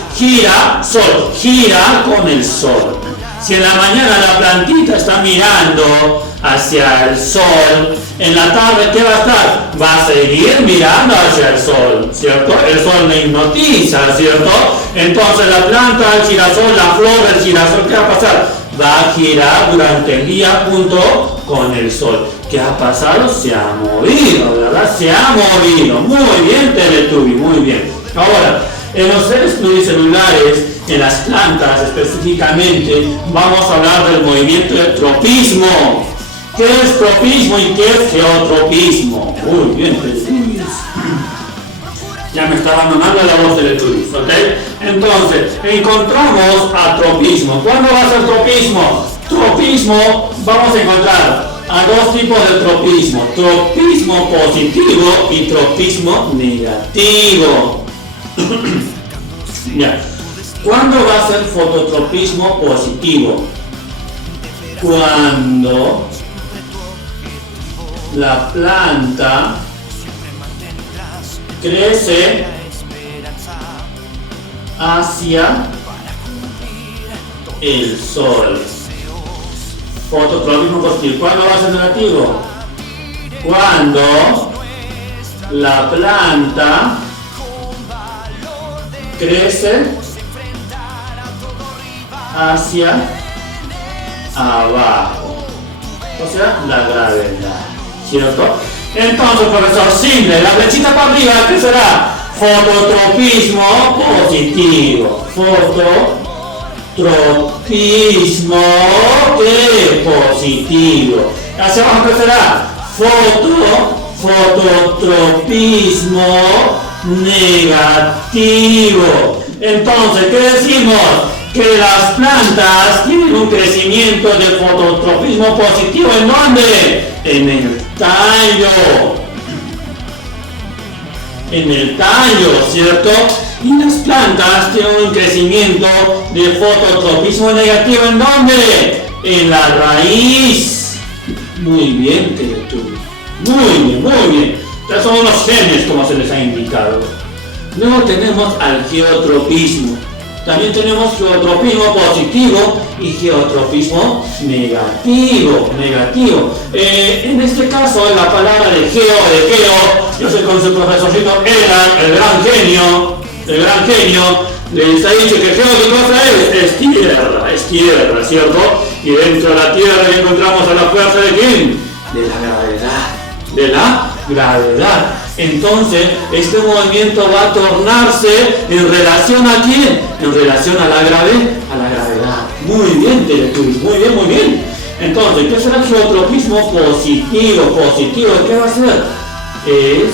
con el sol. Si en la mañana la plantita está mirando hacia el sol, en la tarde ¿qué va a estar? Va a seguir mirando hacia el sol, ¿cierto? El sol le hipnotiza, ¿cierto? Entonces la planta del girasol, la flor del girasol, ¿qué va a pasar? Va a girar durante el día junto con el sol. ¿Qué ha pasado? Se ha movido, ¿verdad? Se ha movido. Muy bien, Teletubbies, muy bien. Ahora, En los seres pluricelulares, en las plantas específicamente, vamos a hablar del movimiento del tropismo. ¿Qué es tropismo y qué es geotropismo? Muy bien, Teletubbies. Ya me está abandonando la voz de Teletubbies, ¿ok? Entonces, encontramos a tropismo. ¿Cuándo va a ser tropismo? Tropismo, vamos a encontrar a dos tipos de tropismo. Tropismo positivo y tropismo negativo. Ya. ¿Cuándo va a ser fototropismo positivo? Cuando la planta crece hacia el sol. Fototropismo positivo. ¿Cuándo va a ser negativo? Cuando la planta crece hacia abajo, o sea, la gravedad, ¿cierto? Entonces, profesor, simple, la flechita para arriba, ¿qué será? Fototropismo positivo. Fototropismo positivo. Hacia abajo, ¿qué será? Fototropismo negativo. Entonces, ¿qué decimos? Que las plantas tienen un crecimiento de fototropismo positivo. ¿En dónde? En el tallo. En el tallo, ¿cierto? Y las plantas tienen un crecimiento de fototropismo negativo. ¿En dónde? En la raíz. Muy bien, Teletubbies. Muy bien, muy bien. Estos son los genes, como se les ha indicado. Luego tenemos al geotropismo. También tenemos geotropismo positivo y geotropismo negativo. En este caso, la palabra de geo, yo sé con su profesorcito Eran, el gran genio, les ha dicho que geo, ¿qué cosa es? Es tierra, ¿cierto? Y dentro de la tierra encontramos a la fuerza de ¿quién? De la gravedad. Entonces, este movimiento va a tornarse en relación a ¿quién? En relación a la gravedad. Muy bien, Teletubbies, muy bien. Entonces, ¿qué será el geotropismo positivo? ¿Qué va a ser? Es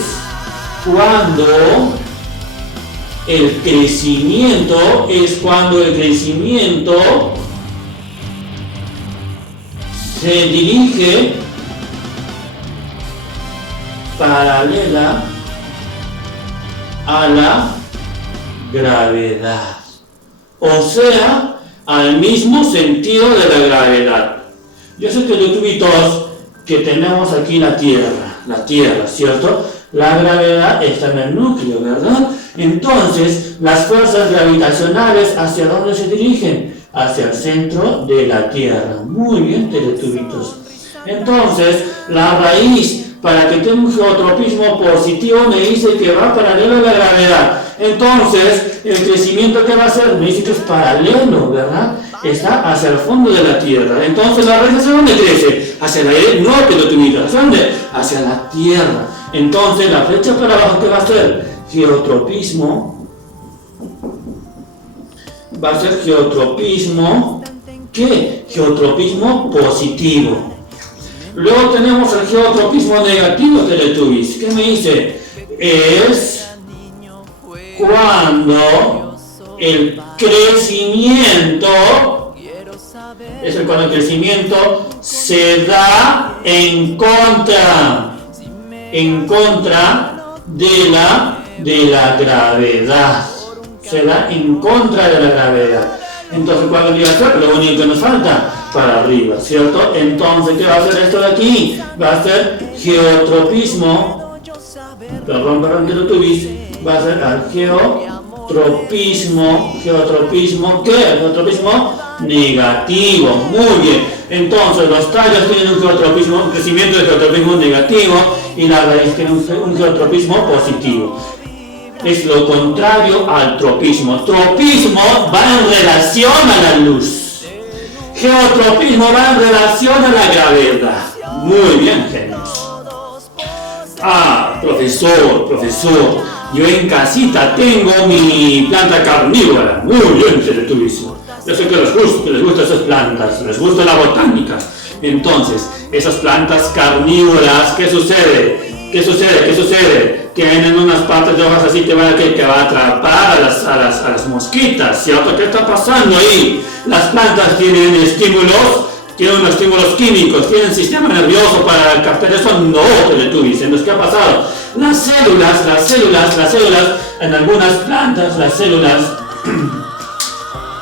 cuando el crecimiento se dirige paralela a la gravedad, o sea, al mismo sentido de la gravedad. Yo sé que Teletubbies que tenemos aquí la Tierra, ¿cierto? La gravedad está en el núcleo, ¿verdad? Entonces, las fuerzas gravitacionales, ¿hacia dónde se dirigen? Hacia el centro de la Tierra. Muy bien, Teletubbies. Entonces, la raíz, para que tenga un geotropismo positivo, me dice que va paralelo a la gravedad. Entonces, el crecimiento que va a hacer, me dice que es paralelo, ¿verdad? Está hacia el fondo de la Tierra. Entonces, la raíz, ¿hacia dónde crece? Hacia el norte de Teletubbies. ¿Hacia dónde? Hacia la Tierra. Entonces, la flecha para abajo, ¿qué va a ser? Geotropismo. Va a ser geotropismo. ¿Qué? Geotropismo positivo. Luego tenemos el geotropismo negativo, Teletubbies. ¿Qué me dice? Es cuando el crecimiento se da en contra de la gravedad. Se da en contra de la gravedad. Entonces, ¿cuál vendría a ser? Lo único que nos falta, para arriba, ¿cierto? Entonces, ¿qué va a hacer esto de aquí? Va a ser geotropismo. Perdón, Teletubbies. Va a ser al geotropismo. ¿Geotropismo qué? Geotropismo negativo. Muy bien. Entonces, los tallos tienen un crecimiento de geotropismo negativo y la raíz tiene un geotropismo positivo. Es lo contrario al tropismo. Tropismo va en relación a la luz. Geotropismo va en relación a la gravedad. Muy bien, genios. Profesor, Yo en casita tengo mi planta carnívora. Muy bien, Teletubbies. Yo sé que les gusta esas plantas, les gusta la botánica. Entonces, esas plantas carnívoras, ¿qué sucede? ¿Qué sucede? Tienen unas partes de hojas así que va a atrapar a las mosquitas, ¿cierto? ¿Qué está pasando ahí? Las plantas tienen unos estímulos químicos, tienen sistema nervioso para captar eso. No, Teletubbies. Entonces, ¿qué ha pasado? Las células, en algunas plantas, las células...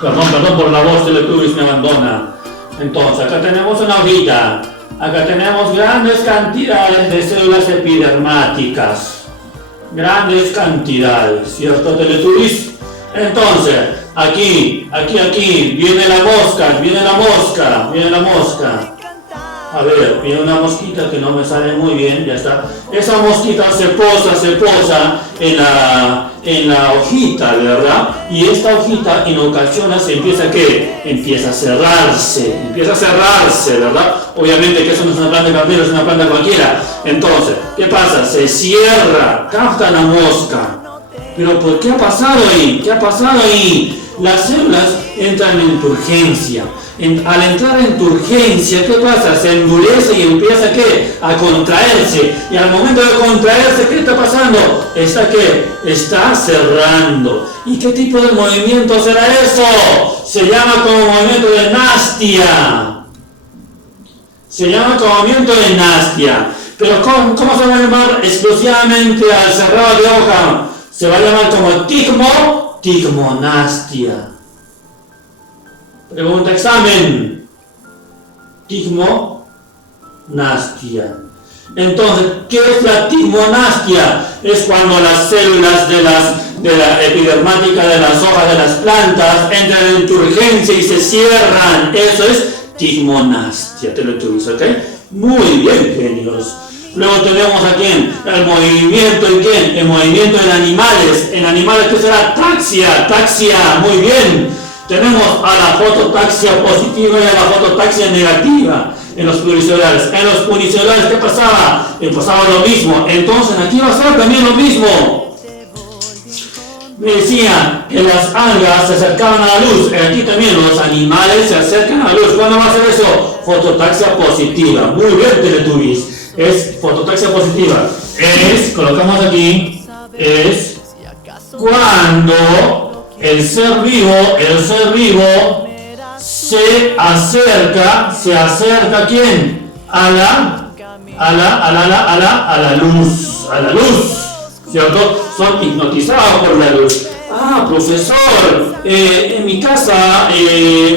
Perdón por la voz, Teletubbies me abandona. Entonces, acá tenemos una hojita. Acá tenemos grandes cantidades de células epidermáticas. Grandes cantidades, ¿cierto, Teletubbies? Entonces, aquí, viene la mosca. A ver, viene una mosquita que no me sale muy bien, ya está. Esa mosquita se posa en la hojita, ¿verdad? Y esta hojita en ocasiones empieza a cerrarse, ¿verdad? Obviamente que eso no es una planta carnívora, es una planta cualquiera. Entonces, ¿qué pasa? Se cierra, capta la mosca. Pero ¿por qué ha pasado ahí? Las células entran en turgencia. Al entrar en turgencia, ¿qué pasa? Se endurece y empieza a contraerse. Y al momento de contraerse, ¿qué está pasando? Está cerrando. ¿Y qué tipo de movimiento será eso? Se llama como movimiento de nastia. Pero ¿cómo se va a llamar exclusivamente al cerrado de hoja? Se va a llamar como tigmonastia. Pregunta examen. Tigmonastia. Entonces, ¿qué es la tigmonastia? Es cuando las células de la epidermática de las hojas de las plantas entran en turgencia y se cierran. Eso es tigmonastia. Teletubbies, ¿ok? Muy bien, genios. Luego tenemos aquí el movimiento el movimiento en animales. En animales, ¿qué será? Taxia, muy bien. Tenemos a la fototaxia positiva y a la fototaxia negativa en los pluricelulares. En los unicelulares, ¿qué pasaba? Pasaba lo mismo. Entonces, aquí va a ser también lo mismo. Me decía que las algas se acercaban a la luz. Aquí también los animales se acercan a la luz. ¿Cuándo va a ser eso? Fototaxia positiva. Muy bien, Teletubbies. Es fototaxia positiva. Colocamos aquí, es cuando el ser vivo se acerca ¿a quién? A la luz, ¿cierto? Son hipnotizados por la luz. Ah, profesor, en mi casa,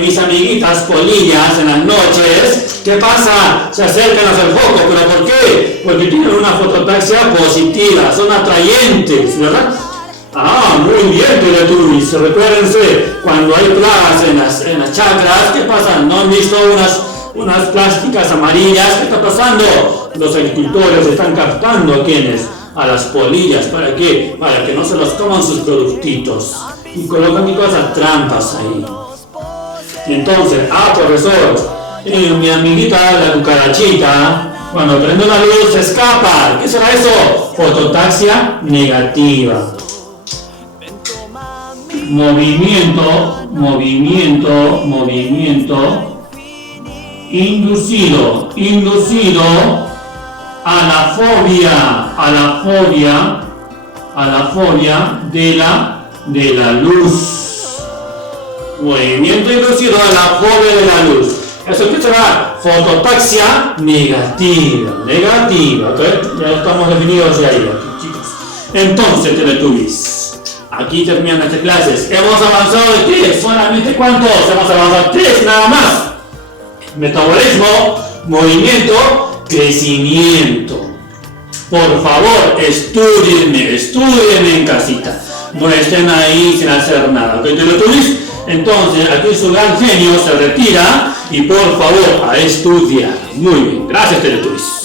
mis amiguitas polillas en las noches, ¿qué pasa? Se acercan hacia el foco, ¿pero por qué? Porque tienen una fototaxia positiva, son atrayentes, ¿verdad? Ah, muy bien, Teletubbies. Recuérdense, cuando hay plagas en las chacras, ¿qué pasa? ¿No han visto unas plásticas amarillas? ¿Qué está pasando? Los agricultores están captando a quienes, a las polillas. ¿Para qué? Para que no se los coman sus productitos. Y colocan cosas trampas ahí. Entonces, profesor, mi amiguita la cucarachita, cuando prende la luz se escapa. ¿Qué será eso? Fototaxia negativa. Movimiento inducido a la fobia de la luz. Movimiento inducido a la fobia de la luz. Eso que será fototaxia negativa, ¿ok? Ya estamos definidos de ahí, chicos. Entonces, Teletubbies, aquí terminan estas clases. ¿Hemos avanzado de qué? ¿Solamente cuántos? Hemos avanzado 3 nada más. Metabolismo, movimiento, crecimiento. Por favor, estúdienme en casita. No estén ahí sin hacer nada, ¿ok, Teletubbies? Entonces, aquí su gran genio se retira y por favor, a estudiar. Muy bien, gracias, Teletubbies.